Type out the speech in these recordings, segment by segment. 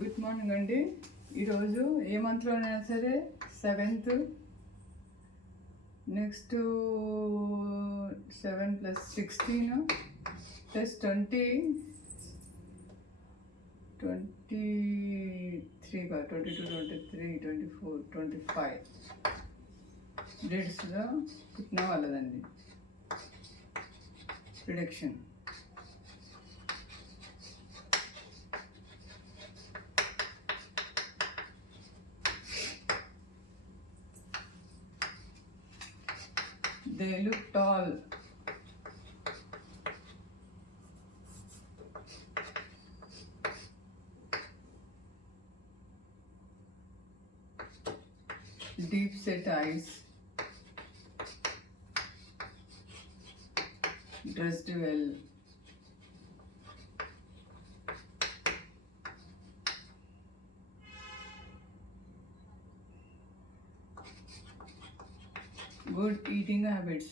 Good morning అండి. ఈరోజు ఏ మంత్లో అయినా సరే 7th, నెక్స్ట్ 7 + 16 + 20, 23 కాదు, 22, 23, 24, 25 డేట్స్లో పుట్టిన వాళ్ళదండి prediction. They look tall. Deep set eyes. Dressed well. Good eating habits.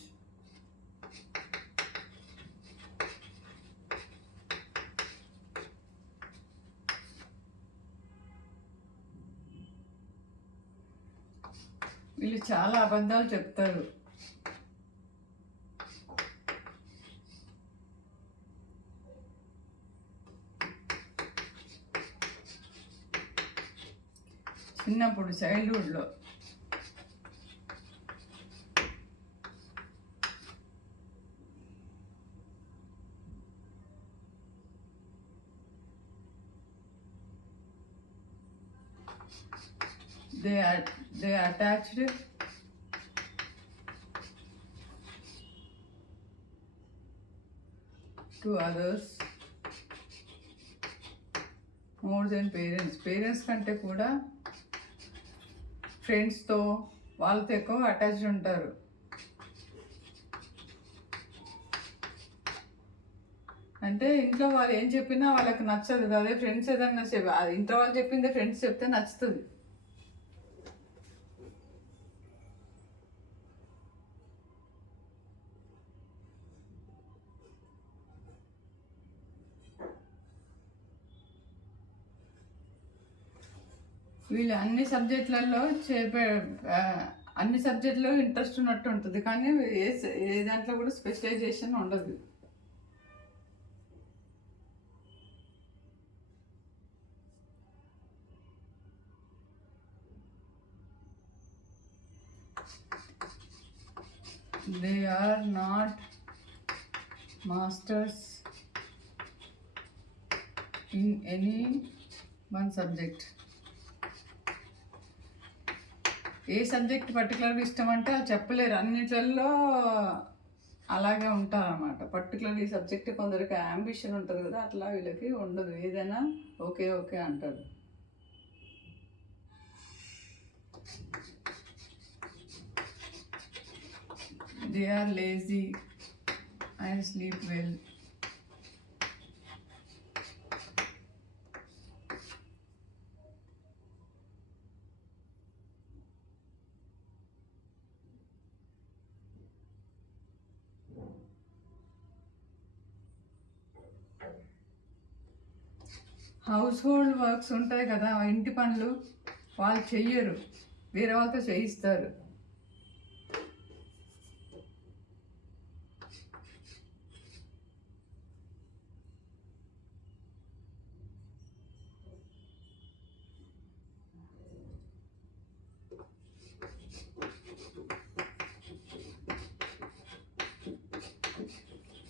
వీళ్ళు చాలా అబద్ధాలు చెప్తారు. చిన్నప్పుడు చైల్డ్హుడ్లో they attached to others more than parents. Parents కంటే కూడా ఫ్రెండ్స్తో వాళ్ళతో ఎక్కువ అటాచ్డ్ ఉంటారు. అంటే ఇంట్లో వాళ్ళు ఏం చెప్పినా వాళ్ళకి నచ్చదు. అదే ఫ్రెండ్స్ ఏదన్నా ఇంట్లో వాళ్ళు చెప్పిందే ఫ్రెండ్స్ చెప్తే నచ్చుతుంది. వీళ్ళు అన్ని సబ్జెక్టులలో అన్ని సబ్జెక్టులో ఇంట్రెస్ట్ ఉన్నట్టు ఉంటుంది, కానీ ఏ దాంట్లో కూడా స్పెషలైజేషన్ ఉండదు. They are not masters in any one subject. ఏ సబ్జెక్ట్ పర్టికులర్గా ఇష్టం అంటే అది చెప్పలేరు. అన్నిట్లలో అలాగే ఉంటారన్నమాట. పర్టికులర్ ఈ సబ్జెక్ట్ కొందరికి యాంబిషన్ ఉంటుంది కదా, అట్లా వీళ్ళకి ఉండదు. ఏదైనా ఓకే ఓకే అంటారు. They are lazy and sleep well. House hold works ఉంటాయి కదా, ఇంటి పనులు వాళ్ళు చెయ్యరు, వేరే వాళ్ళతో చేయిస్తారు.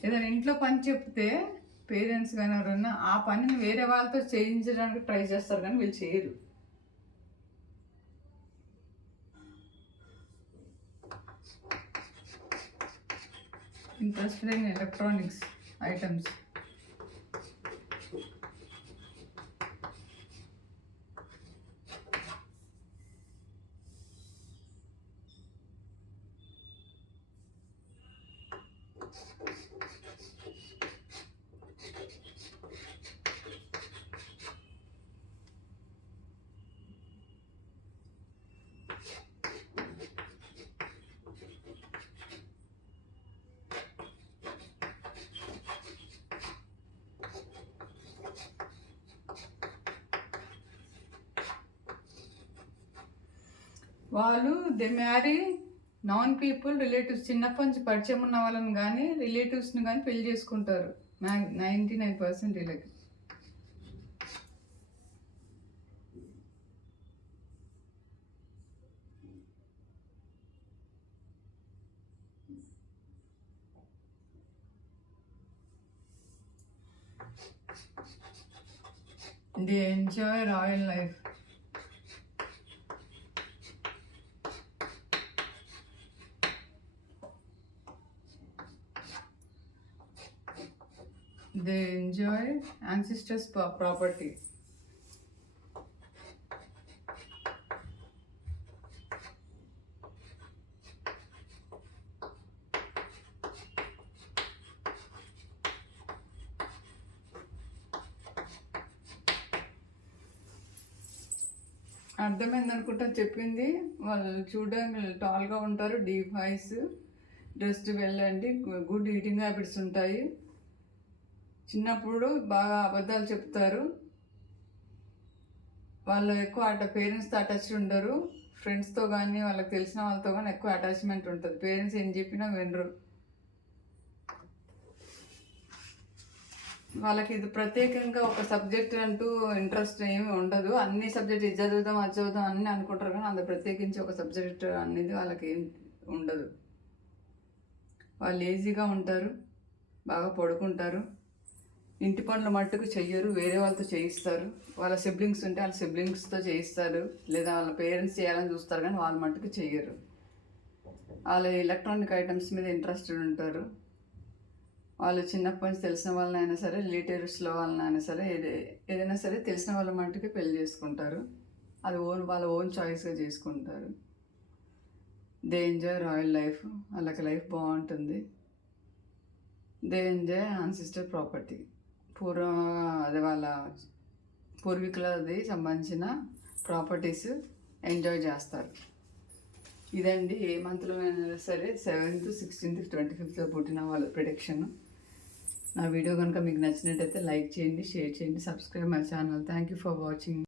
ఏదైనా ఇంట్లో పని చెప్తే పేరెంట్స్ కానీ ఎవరన్నా ఆ పనిని వేరే వాళ్ళతో చేయించడానికి ట్రై చేస్తారు, కానీ వీళ్ళు చేయరు. Interested in electronics items. వాళ్ళు they marry known people relatives, చిన్నప్పటి నుంచి పరిచయం ఉన్న వాళ్ళని కానీ రిలేటివ్స్ని కానీ పెళ్లి చేసుకుంటారు 99% వీళ్ళకి. They enjoy royal life. They enjoy ancestors' property. అర్థమైంది అనుకుంటా చెప్పింది. వాళ్ళు చూడడానికి టాల్గా ఉంటారు, డీప్ ఐస్, డ్రెస్డ్ వెళ్ళండి, గుడ్ ఈటింగ్ హ్యాబిట్స్ ఉంటాయి. చిన్నప్పుడు బాగా అబద్ధాలు చెప్తారు. వాళ్ళు ఎక్కువ పేరెంట్స్తో అటాచ్డ్ ఉండరు. ఫ్రెండ్స్తో కానీ వాళ్ళకి తెలిసిన వాళ్ళతో కానీ ఎక్కువ అటాచ్మెంట్ ఉంటుంది. పేరెంట్స్ ఏం చెప్పినా వినరు. వాళ్ళకి ఇది ప్రత్యేకంగా ఒక సబ్జెక్ట్ అంటూ ఇంట్రెస్ట్ ఏమి ఉండదు. అన్ని సబ్జెక్ట్ ఇది చదువుతాం అది చదువుతాం అన్నీ అనుకుంటారు, కానీ అందులో ప్రత్యేకించి ఒక సబ్జెక్ట్ అనేది వాళ్ళకి ఏం ఉండదు. వాళ్ళు లేజీగా ఉంటారు, బాగా పడుకుంటారు, ఇంటి పనులు మట్టుకు చెయ్యరు, వేరే వాళ్ళతో చేయిస్తారు. వాళ్ళ సిబ్లింగ్స్ ఉంటే వాళ్ళ సిబ్లింగ్స్తో చేయిస్తారు, లేదా వాళ్ళ పేరెంట్స్ చేయాలని చూస్తారు, కానీ వాళ్ళ మట్టుకు చెయ్యరు. వాళ్ళు ఎలక్ట్రానిక్ ఐటమ్స్ మీద ఇంట్రెస్టెడ్ ఉంటారు. వాళ్ళు చిన్నప్పటి నుంచి తెలిసిన వాళ్ళనైనా సరే, రిలేటివ్స్లో వాళ్ళనైనా సరే, ఏదైనా సరే తెలిసిన వాళ్ళ మట్టుకే పెళ్లి చేసుకుంటారు. అది వాళ్ళ ఓన్ చాయిస్గా చేసుకుంటారు. దే ఎంజాయ్ రాయల్ లైఫ్, వాళ్ళకి లైఫ్ బాగుంటుంది. దే ఎంజాయ్ ఆన్సిస్టర్ ప్రాపర్టీ, అదే వాళ్ళ పూర్వీకులది సంబంధించిన ప్రాపర్టీస్ ఎంజాయ్ చేస్తారు. ఇదండి ఏ మంత్లో అయినా సరే 7th, 16th, 25th పుట్టిన వాళ్ళ ప్రిడిక్షన్. నా వీడియో కనుక మీకు నచ్చినట్టయితే లైక్ చేయండి, షేర్ చేయండి, subscribe my channel. Thank you for watching.